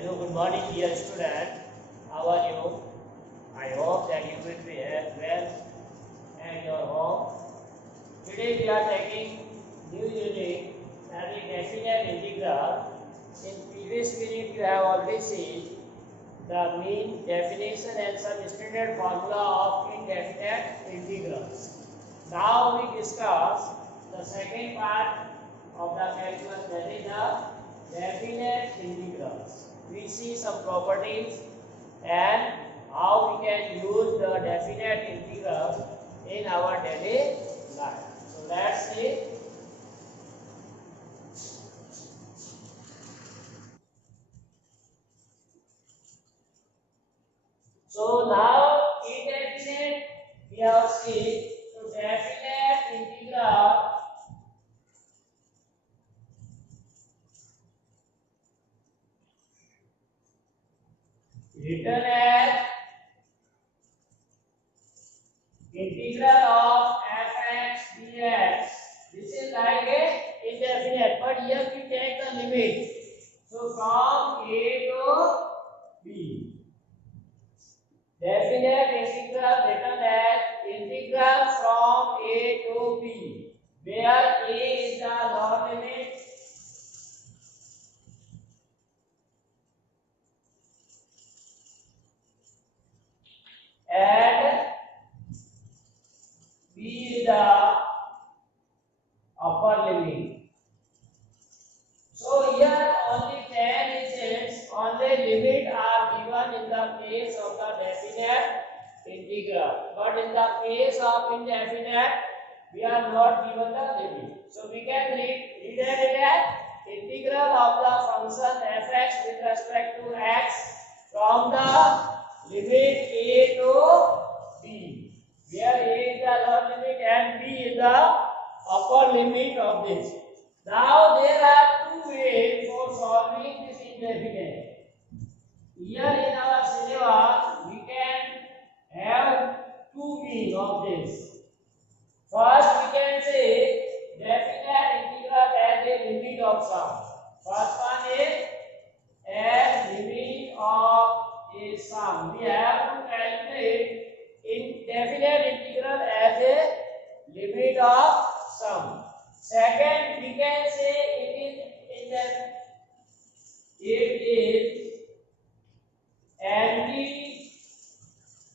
Hello, good morning, dear student. How are you? I hope that you will be well at your home. Today we are taking new unit that is definite integral. In previous unit you have already seen the mean, definition and some standard formula of indefinite integrals. Now we discuss the second part of the calculus, that is the definite integrals. We see some properties and how we can use the definite integrals in our daily life. So let's see. So now indefinite we have seen. So definite integral written as integral of fx dx. This is like a indefinite, but here we take the limit. So from a to b. Definite integral written as integral from a to b, where a is the lower limit and b is the upper limit. So here only 10 inches, only limit are given in the case of the definite integral. But in the case of indefinite, we are not given the limit. So we can read it as integral of the function fx with respect to x from the limit a to b, where a is the lower limit and b is the upper limit of this. Now there are two ways for solving this indefinite. Here in our syllabus we can have two means of this. First we can say definite integral as a limit of sum. First one is as limit of a sum. We have to calculate indefinite integral as a limit of sum. Second, we can say it is any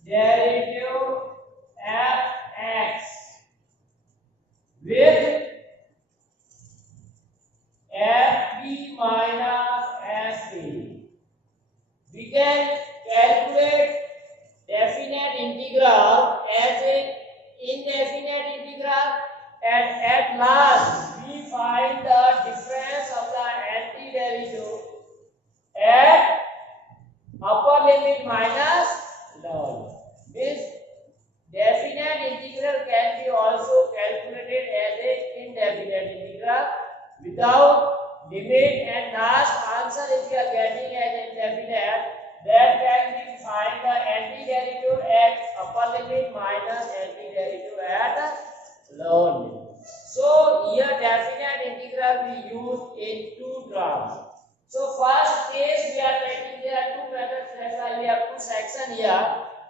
derivative fx with fb minus fp. We can calculate definite integral as a indefinite integral, and at last we find the difference of the antiderivative at upper limit minus lower limit. This definite integral can be also calculated as a indefinite integral without limit, and last answer if you are getting an indefinite, that can be find the antiderivative at upper limit minus antiderivative at lower limit. So here definite integral we use in two terms. So first case we are taking, there are two methods, that's why we have two sections here.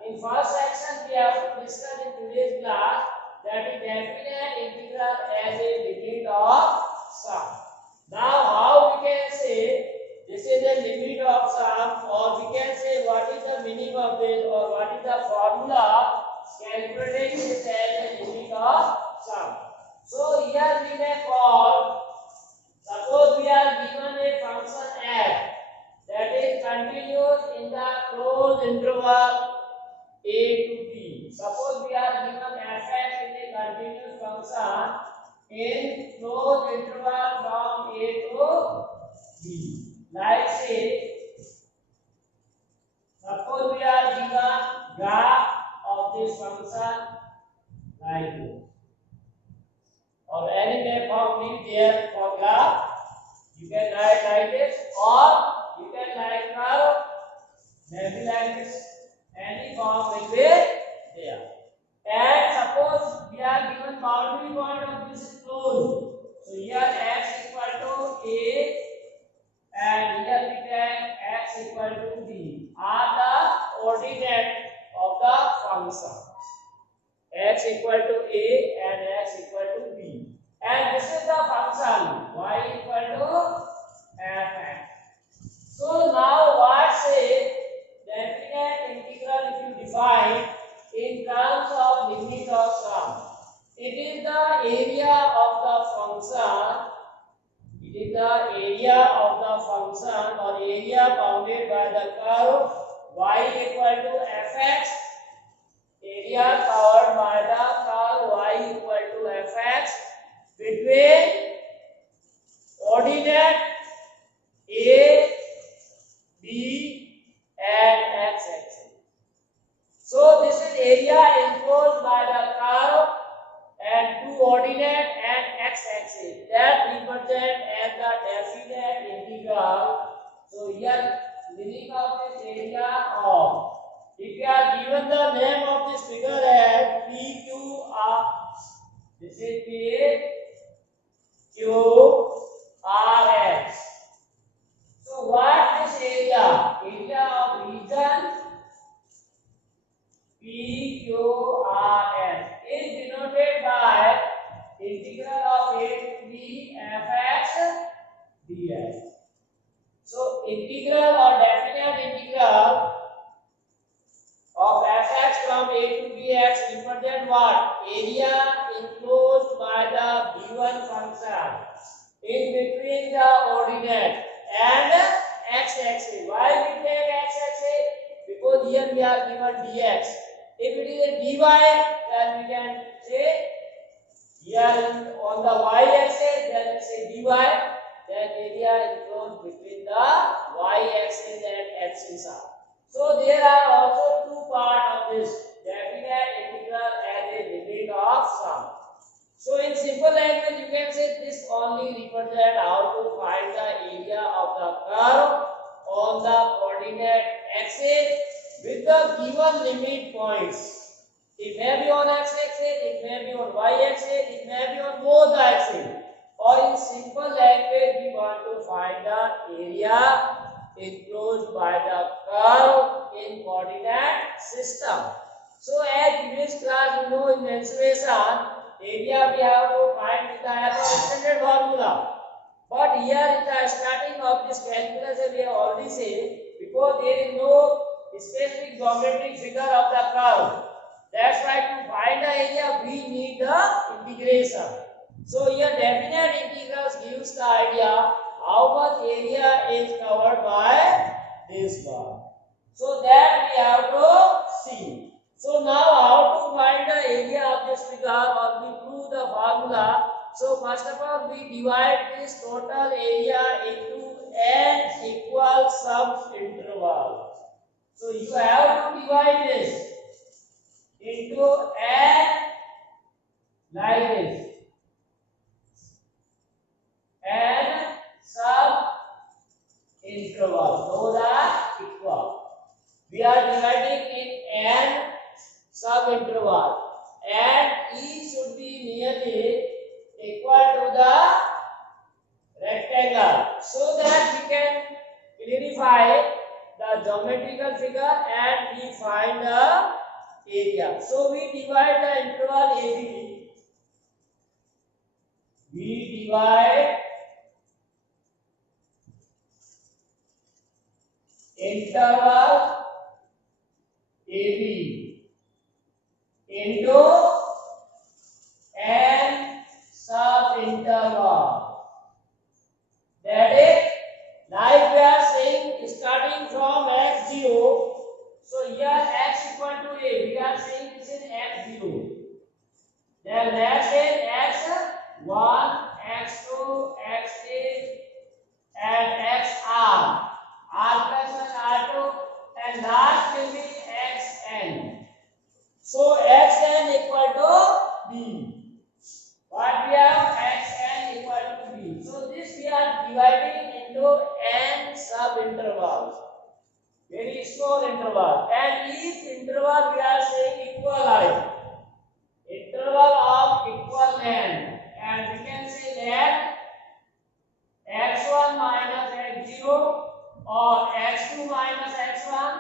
In first section we have to discuss in today's class, that is definite integral as a limit of sum. Now how we can say this is the limit of sum, or we can say what is the meaning of this, or what is the formula calculating this as a limit of sum. So here we may call, suppose we are given a function f that is continuous in the closed interval a to b. Suppose we are given fx is a continuous function in closed interval from a to b. Like say, suppose we are given graph of this function like this, or any name form be there for graph. You can write like this, or you can write curve, maybe like this. Any form will be there. And suppose we are given boundary point of this is closed. So here x equal to a, and here we can x x equal to a and x equal to b. And this is the function y equal to fx. So now what say definite integral if you define in terms of limit of sum. It is the area of the function. It is the area of the function or area bounded by the curve y equal to fx. Area covered by the curve y equal to fx between ordinate a, b and x axis. So this is area enclosed by the curve and two ordinate and x axis that represent as the definite integral. So here meaning of this area of, if you are given the name of this figure as PQR, this is PQRS. So what is area? Area of region PQRS is denoted by integral of a to b fx dx. So integral or definite integral of fx from a to bx represent what? Area enclosed by the given function in between the ordinate and x axis. Why we take x axis? Because here we are given dx. If it is a dy, then we can say here on the y axis, then we say dy, then area enclosed between the y axis and axis are. So there are also two parts of this definite integral as a limit of sum. So in simple language, you can say this only represent how to find the area of the curve on the coordinate axis with the given limit points. It may be on x-axis, it may be on y-axis, it may be on both axes. Or in simple language, we want to find the area enclosed by the curve in coordinate system. So as previous class, you know in mensuration, area we have to find with the help of extended formula. But here in the starting of this calculus, we have already said, because there is no specific geometric figure of the curve. That's why to find the area we need the integration. So here definite integrals gives the idea how much area is covered by this curve. So that we have to see. So now how to find the area of this figure or we prove the formula. So first of all we divide this total area into n equal sub-intervals. So you have to divide this into n like this. N sub-intervals. Those are equal. We are dividing in n sub-intervals. And each should be nearly equal to the rectangle, so that we can clarify the geometrical figure and we find the area. So we divide the interval AB. We divide interval AB into n sub-interval. That is, like we are saying, starting from x0. So here x equal to a, we are saying this is x0. Then next is x1, x2, x3, and xr. R plus r2, and last will be xn. So xn equal to b. What we have? Xn equal to b. So this we are dividing into n sub-intervals. Very small interval. And each interval we are saying equal height. Interval of equal length. And we can say that x1 minus x0 or x2 minus x1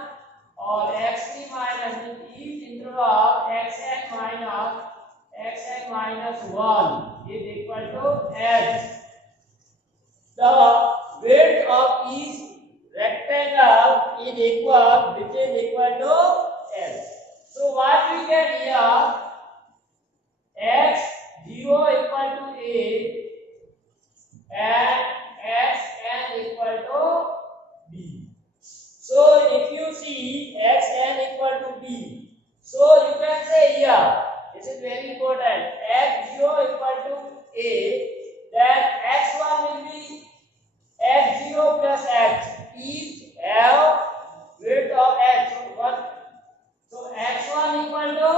or x3 minus in each interval xn xn minus 1 is equal to h. The width of each rectangle is equal, which is equal to L. So what we get here, x0 equal to a and xn equal to b. So if you see xn equal to b, so you can say here, this is very important, x0 equal to a, then x1 will be x0 plus h, each have width of h. So x1 equal to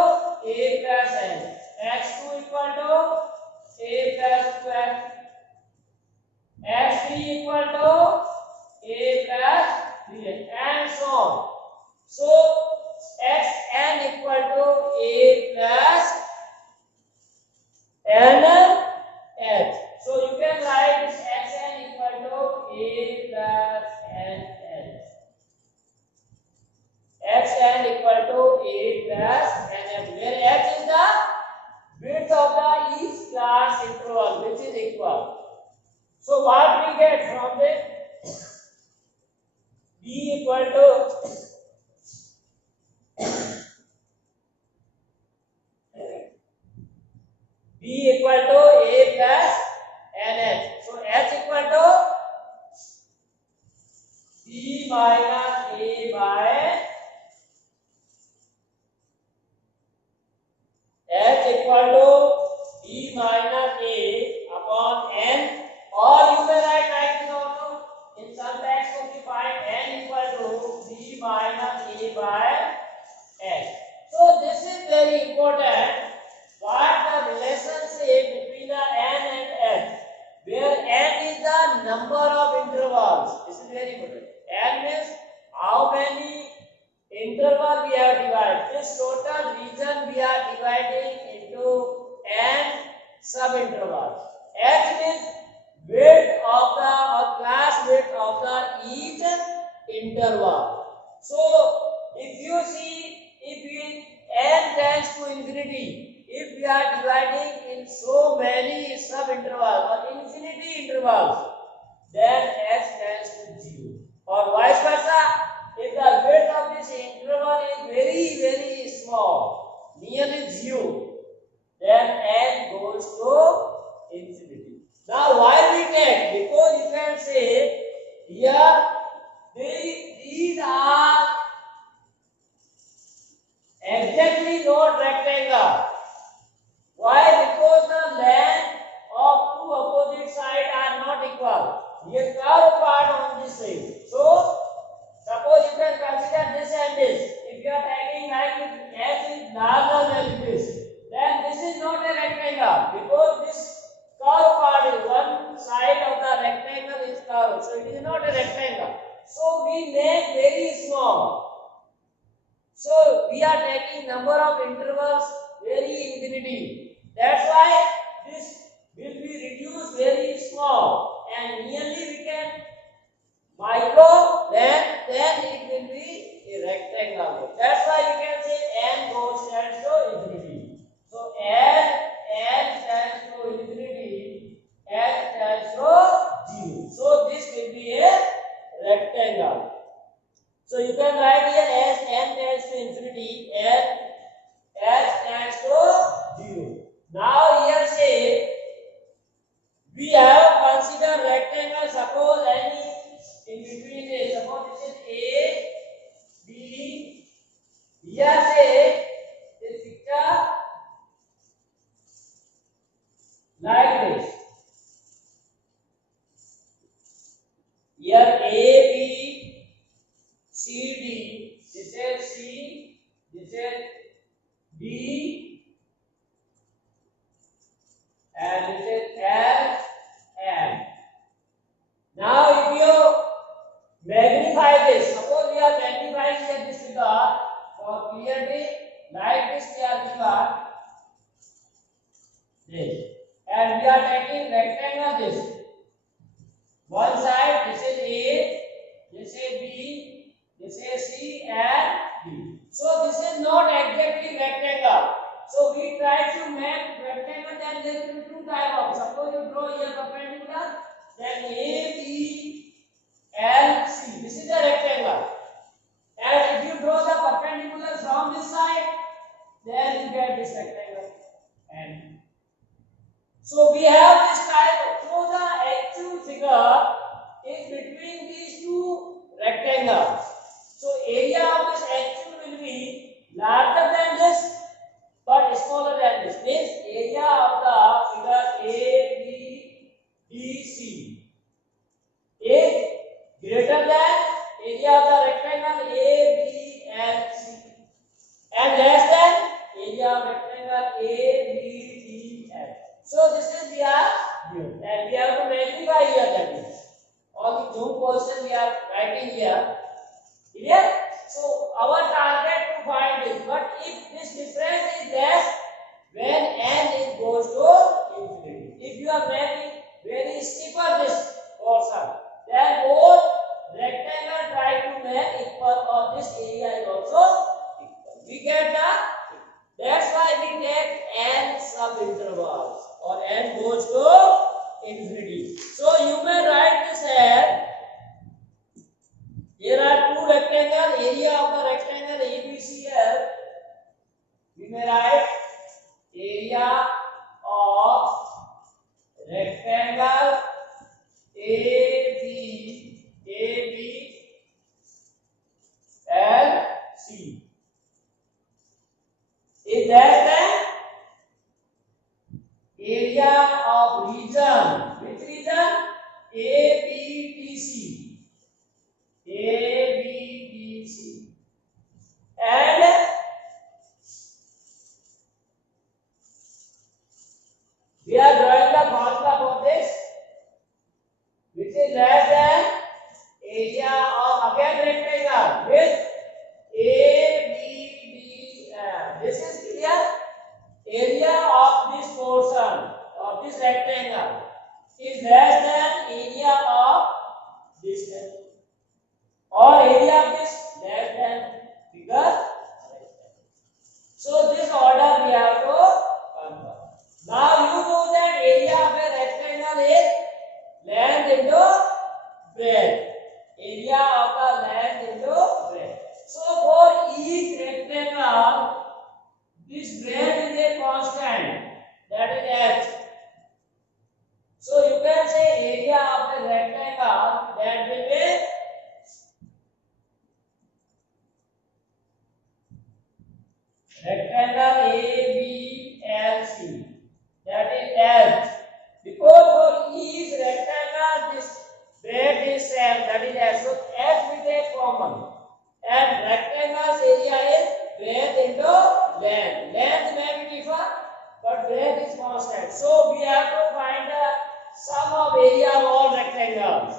a plus h, x2 equal to a plus 12, x3 equal to a plus 3, and so on. So xn equal to a plus n h. So you can write this xn equal to a plus nh. xn equal to a plus nh, where h is the width of the each class interval, which is equal. So what we get from this, b equal to b equal to a plus nh. So h equal to b minus a by h equal to b minus a upon n, or you may write like this also. In some textbooks you find n equal to b minus a by h. So this is very important, what the relationship between the n and h, where n is the number of intervals. This is very important. N means how many interval we have divided. This total region we are dividing into n sub-intervals. H means width of the or class width of the each interval. So if you see, if n tends to infinity, if we are dividing in so many sub-intervals or infinity intervals, then h tends to 0. Or vice versa, if the width of this interval is very small, nearly 0, then n goes to infinity. Now why we take? Because you can say here these are exactly not rectangle. Why? Because the length of two opposite sides are not equal. Here curve part on this side. So suppose you can consider this and this. If you are taking like if s is larger than this, then this is not a rectangle, because this curve part is one side of the rectangle is curved, so it is not a rectangle. So we make very small. So we are taking number of intervals very infinity. That's why this will be reduced very small, and nearly we can micro, then it will be a rectangle. That's why we can say n goes tends to infinity. So n tends to infinity, n tends to 0. So this will be a rectangle. So you can write here as n tends to infinity, n s tends to 0. Now here say we have considered rectangle. Suppose any in between this, suppose this is a, b. Here say this picture like this. Here a, b, c, d. This is c. This is d. And this is F, M. Now if you magnify this, suppose we are magnifying this figure for clearly, like this we are given this, and we are taking rectangle this. One side, this is A, this is B, this is C and D. So this is not exactly rectangle. So we try to make rectangle, then there will be two type of. Suppose you draw here perpendicular, then ABLC. This is the rectangle. And if you draw the perpendicular from this side, then you get this rectangle. And so we have this type. So the actual figure is between these two rectangles. So area of this actual will be larger than this, but smaller than this. Means area of the figure ABDC is greater than area of the rectangle ABLC and less than area of rectangle ABDF. So this is we are given, and we have to magnify here that is. All the two portion we are writing here. Clear? So our target to find is, but if this difference is less when n is goes to infinity. If you are making very steeper this portion, then both rectangle try to make equal, or this area is also equal. We get that. That's why we take n sub intervals, or n goes to infinity. So you may write this as, here are two rectangle, area of the rectangle ABCL. We may write area of rectangle ABLC is less than area of region. Which region? ABDC. ABDC. And we are drawing the formula for this, which is less than area of again rectangle with ABDF. This is clear. Area of this portion of this rectangle is less than area of this rectangle, or area of this less than figure. So this order we have to confirm. Now you know that area of a rectangle is length into breadth. Area of the length into breadth. So for each rectangle, this breadth is a constant, that is h. So you can say area of the rectangle, that will be rectangle ABLC, that is h. Because for each rectangle this breadth is same, that is h. So h we take common, and rectangle's area is breadth into length. Length may be different, but breadth is constant. So we have to find the sum of area of all rectangles.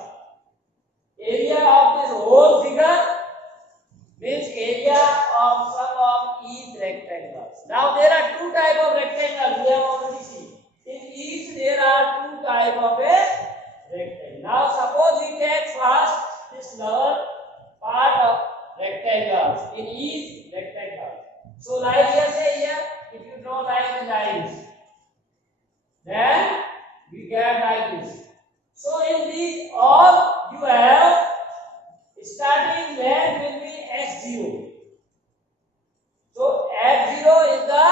Area of this whole figure means area of sum of each rectangle. Now there are two type of rectangles we have already seen. In each there are two type of a rectangle. Now suppose we take first this lower part of rectangles in each rectangle. So like here, say here, if you draw like the lines, then we get like this. So in these all you have starting length will be x0. So x0 is the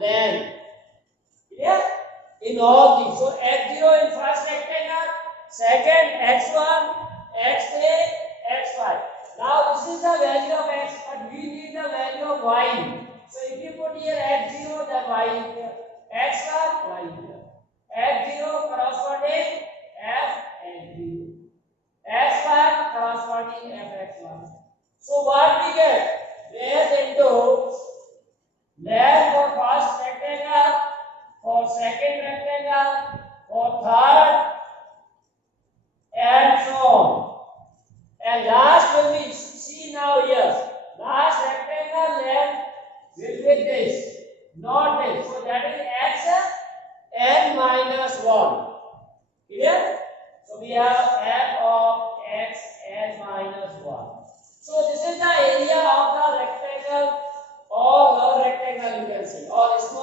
length. Clear? In all these. So x0 in first rectangle, second x1, x3, x5. Now this is the value of x, but we need the value of y. So if you put here x0, then y is here. x1, y is here. x0 corresponding f x0. x1 corresponding f x1. So what we get? Breadth into length for first rectangle, for second rectangle, for third, and so on. And last will be, see now here, last rectangle length will be this, not this. So that is x n minus 1. Clear? So we have f of x n minus 1. So this is the area of the rectangle, or the rectangle you can see, or small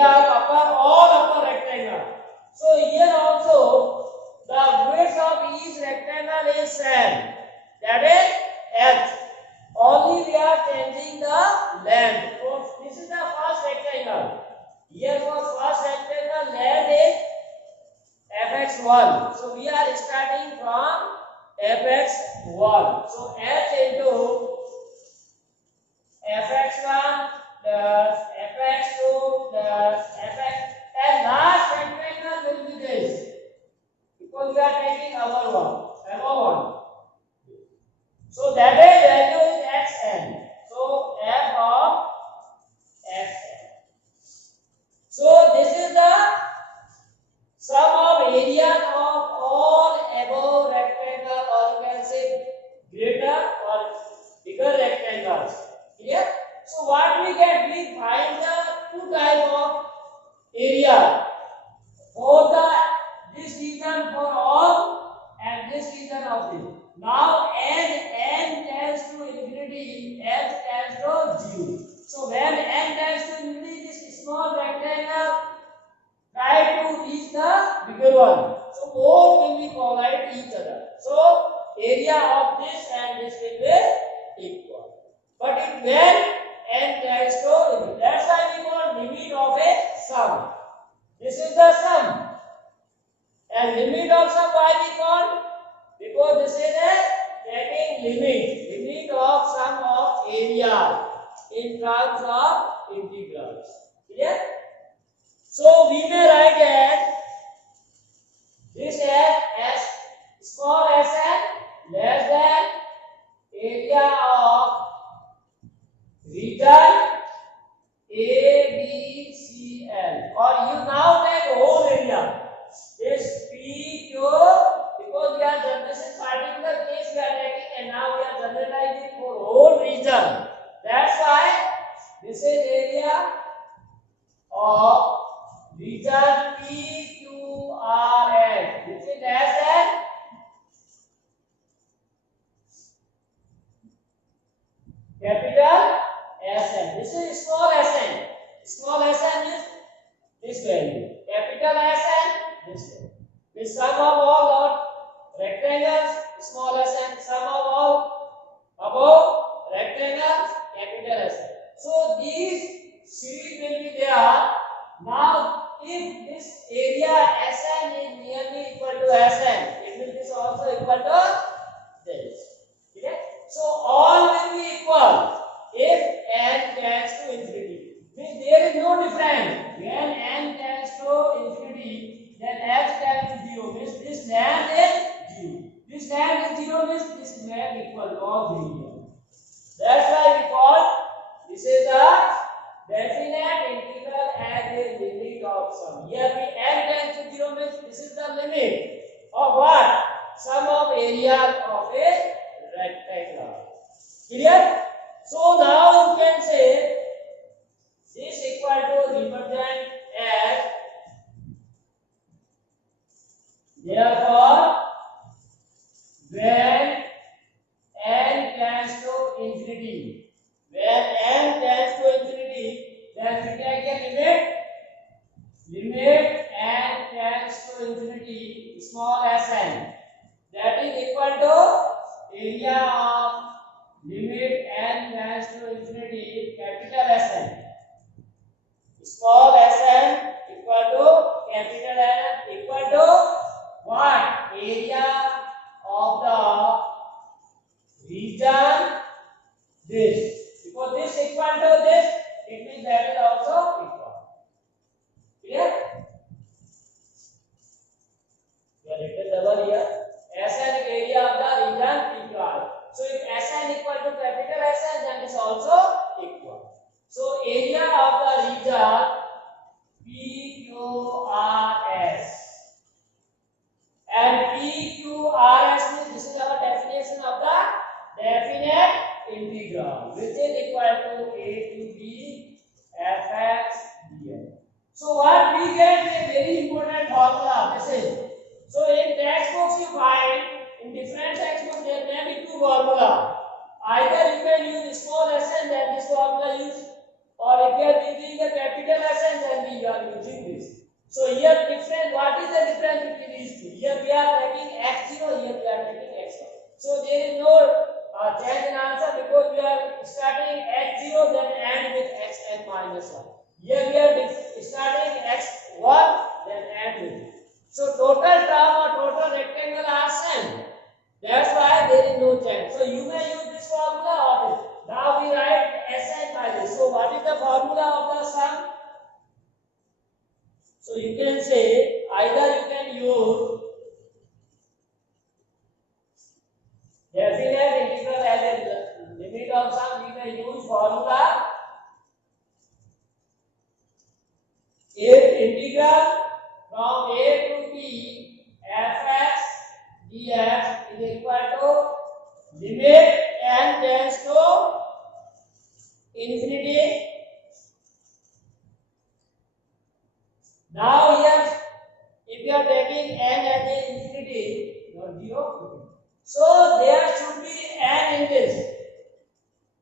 area of all upper rectangle. So here also the width of each rectangle is same, that is h. Only we are changing the length. So this is the first rectangle. Here for first rectangle length is fx1. So we are starting from fx1. So h into fx1 plus fx2 plus fx, and last rectangle will be this, because we are taking our one, above one. So that is value is xn. So f of xn. So this is the sum of areas of all above rectangle, or you can say greater or bigger rectangles. Clear? So what we get? We find the two type of area for this region for all and this region of this. Now n tends to infinity, h tends to 0. So when n tends to infinity, this small rectangle try to reach the bigger one. So both will be collide each other. So area of this and this will be equal. But it when n tends to infinity, that's why we call limit of a sum. This is the sum. And limit of sum why we call? Because this is a taking limit of sum of area in terms of integrals. Clear? So we may write that this as small sn less than area of region A, B, C, L. Or you now take whole area. This P, Q, because we are this is particular case we are taking, and now we are generalizing for whole region. That's why this is area of region P, Q, R, S. This is less than capital Sn. This is small sn. Small sn is this value. Capital Sn, this value. With sum of all our rectangles, small sn. Sum of all above rectangles, capital Sn. So these series will be there. Now, if this area Sn is nearly equal to Sn, it will be also equal to this. Okay? So all will be equal if n tends to infinity. Means there is no difference. When n tends to infinity, then h tends to 0. Means this length is 0. This length is 0 means this length equal to all three. That's why we call this is the definite integral as a limit of sum. Here we n tends to 0 means this is the limit of what? Sum of area of a rectangle. Clear? So now you can say this equal to represent as, therefore when n tends to infinity, then we take a limit n tends to infinity small sn, that is equal to area of limit n tends to infinity capital Sn. Small sn equal to capital N equal to what? Area of the region this. Because this equal to this, it means that is also equal. Clear? We are written double here. Sn area of the region equal. So if Sn equal to capital Sn, then it is also equal. So area of the region PQRS, and PQRS means this is our definition of the definite integral, which is equal to A to B f difference between these two. Here we are taking x0, here we are taking x1. So there is no change in answer because we are starting x0 then end with xn minus 1. Here we are starting x1 then end with it. So total term or total rectangle are same. That's why there is no change. So you may use this formula or this. Now we write Sn by this. So what is the formula of the sum? So you can say either you can use definite integral as a limit of sum. We may use formula if integral from a to b fx dx is equal to limit n tends to infinity. Now here, if you are taking n as a infinity, not 0, so there should be n in this.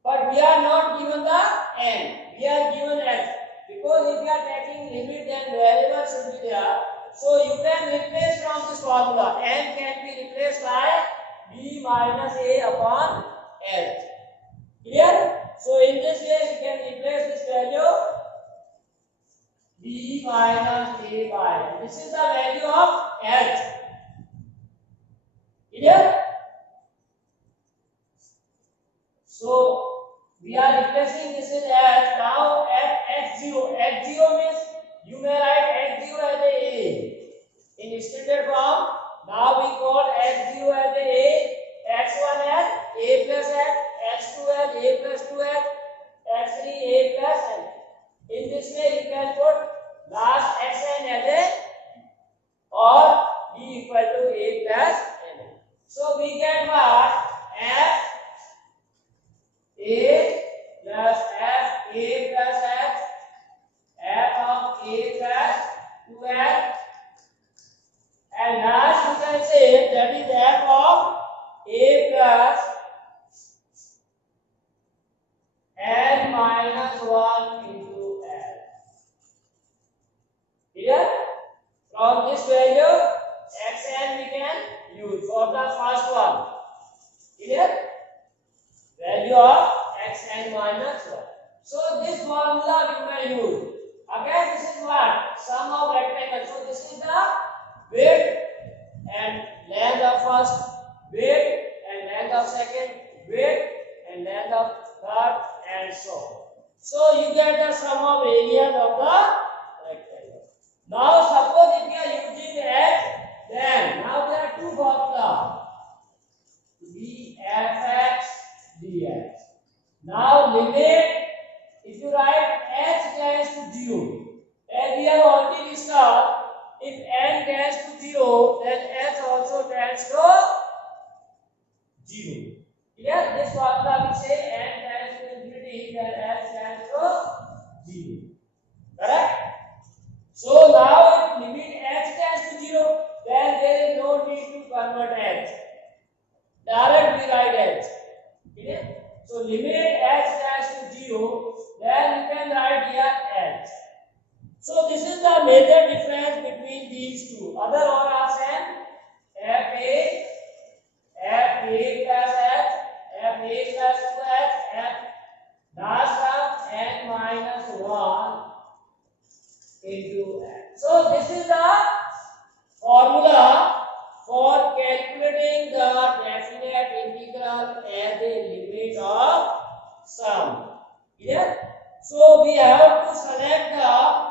But we are not given the n, we are given x. Because if you are taking limit, then variable should be there. So you can replace from this formula. N can be replaced by b minus a upon l. Clear? So in this way, we can replace this value b minus a by l. This is the value of l. Clear? So we are replacing this in as now at x0. x0 means you may write x0 as a in standard form. Now we call x0 as a x1 as a plus x, x2 as a plus 2x, x3 a plus n. In this way you can put last xn as a or b equal to a plus n. So we get what? F a plus f a plus x f of a plus 2x, and last you can say that is f of a plus n minus 1 into l. Clear? From this value xn we can use for the first one. Clear? Value of xn minus 1. So this formula we may use. Again, this is what? Sum of rectangle. So this is the width and length of first, width and length of second, width and length of third, and so on. So you get the sum of areas of the rectangle. Now suppose if we are using x, then now there are two formulas. Dfx dx. Now limit, if you write h tends to 0, as we have already discussed, if n tends to 0, then h also tends to 0. Here this formula we say n tends to infinity, then h tends to 0. Correct? So now if limit h tends to 0, then there is no need to convert h. Directly write h. Okay? So limit h tends to 0, then you can write here h. So this is the major difference between these two. Other all are same. F a plus h, f a plus 2h, f last term n minus 1 into x. So this is the formula for calculating the definite integral as a limit of sum. Clear? So we have to select the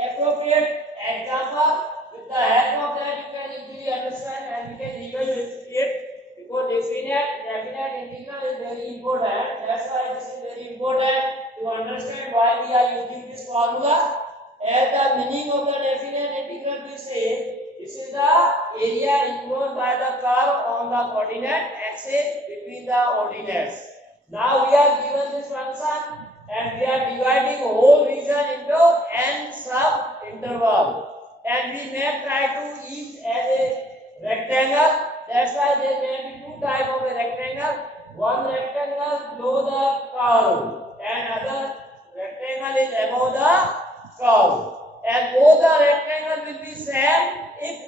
appropriate example. With the help of that you can easily understand and you can evaluate it, because definite integral is very important. That's why this is very important to understand why we are using this formula. As the meaning of the definite integral we say, this is the area enclosed by the curve on the coordinate axis between the ordinates. Now we are given this function and we are dividing whole region into n sub interval, and we may try to each as a rectangle. That's why there may be two types of a rectangle. One rectangle below the curve and other rectangle is above the curve, and both the rectangle will be same if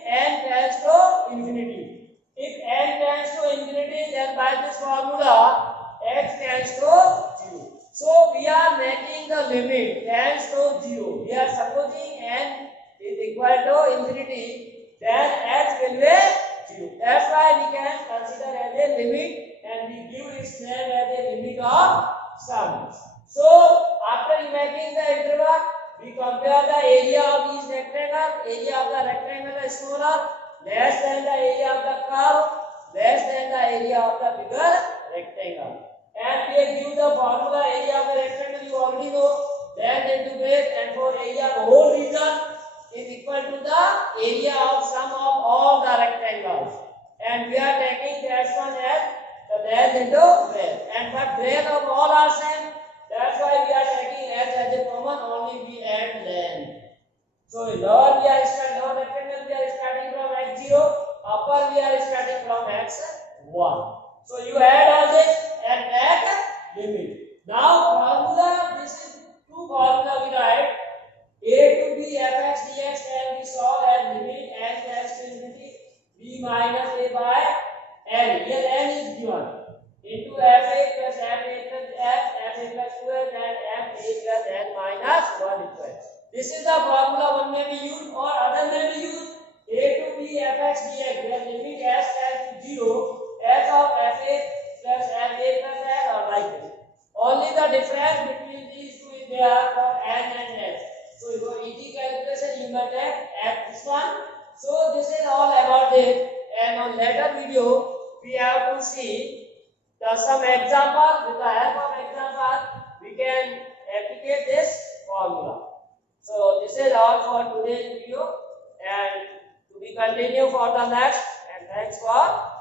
infinity, then h will be 0. That's why we can consider as a limit, and we give its name as a limit of sum. So after imagining the interval, we compare the area of each rectangle. Area of the rectangle is smaller, less than the area of the curve, less than the area of the bigger rectangle. And we give the formula area of the rectangle, you already know, length into breadth, and for area of the whole region is equal to the area of sum of all the rectangles. And we are taking that one as the length into breadth. And but breadth of all are same. That's why we are taking h as a common, only we add length. So lower we are starting, lower rectangle we are starting from x0, upper we are starting from x1. So you add all this and make a limit. Now formula, this is two formula we write. A to b fx dx can be solved as limit x tends to infinity b minus a by n. Here n is given into fa plus fa plus f, fa plus 2h, and fa plus n minus 1 equals. This is the formula one may be used or other may be used. A to b fx dx, where limit s tends to 0, f of fa plus fa plus n, or like this. Only the difference between these two is there for n and s. So your easy calculation you may take this one. So this is all about it, and on later video we have to see some example. With the help of example we can apply this formula. So this is all for today's video, and to be continued for the next, and thanks for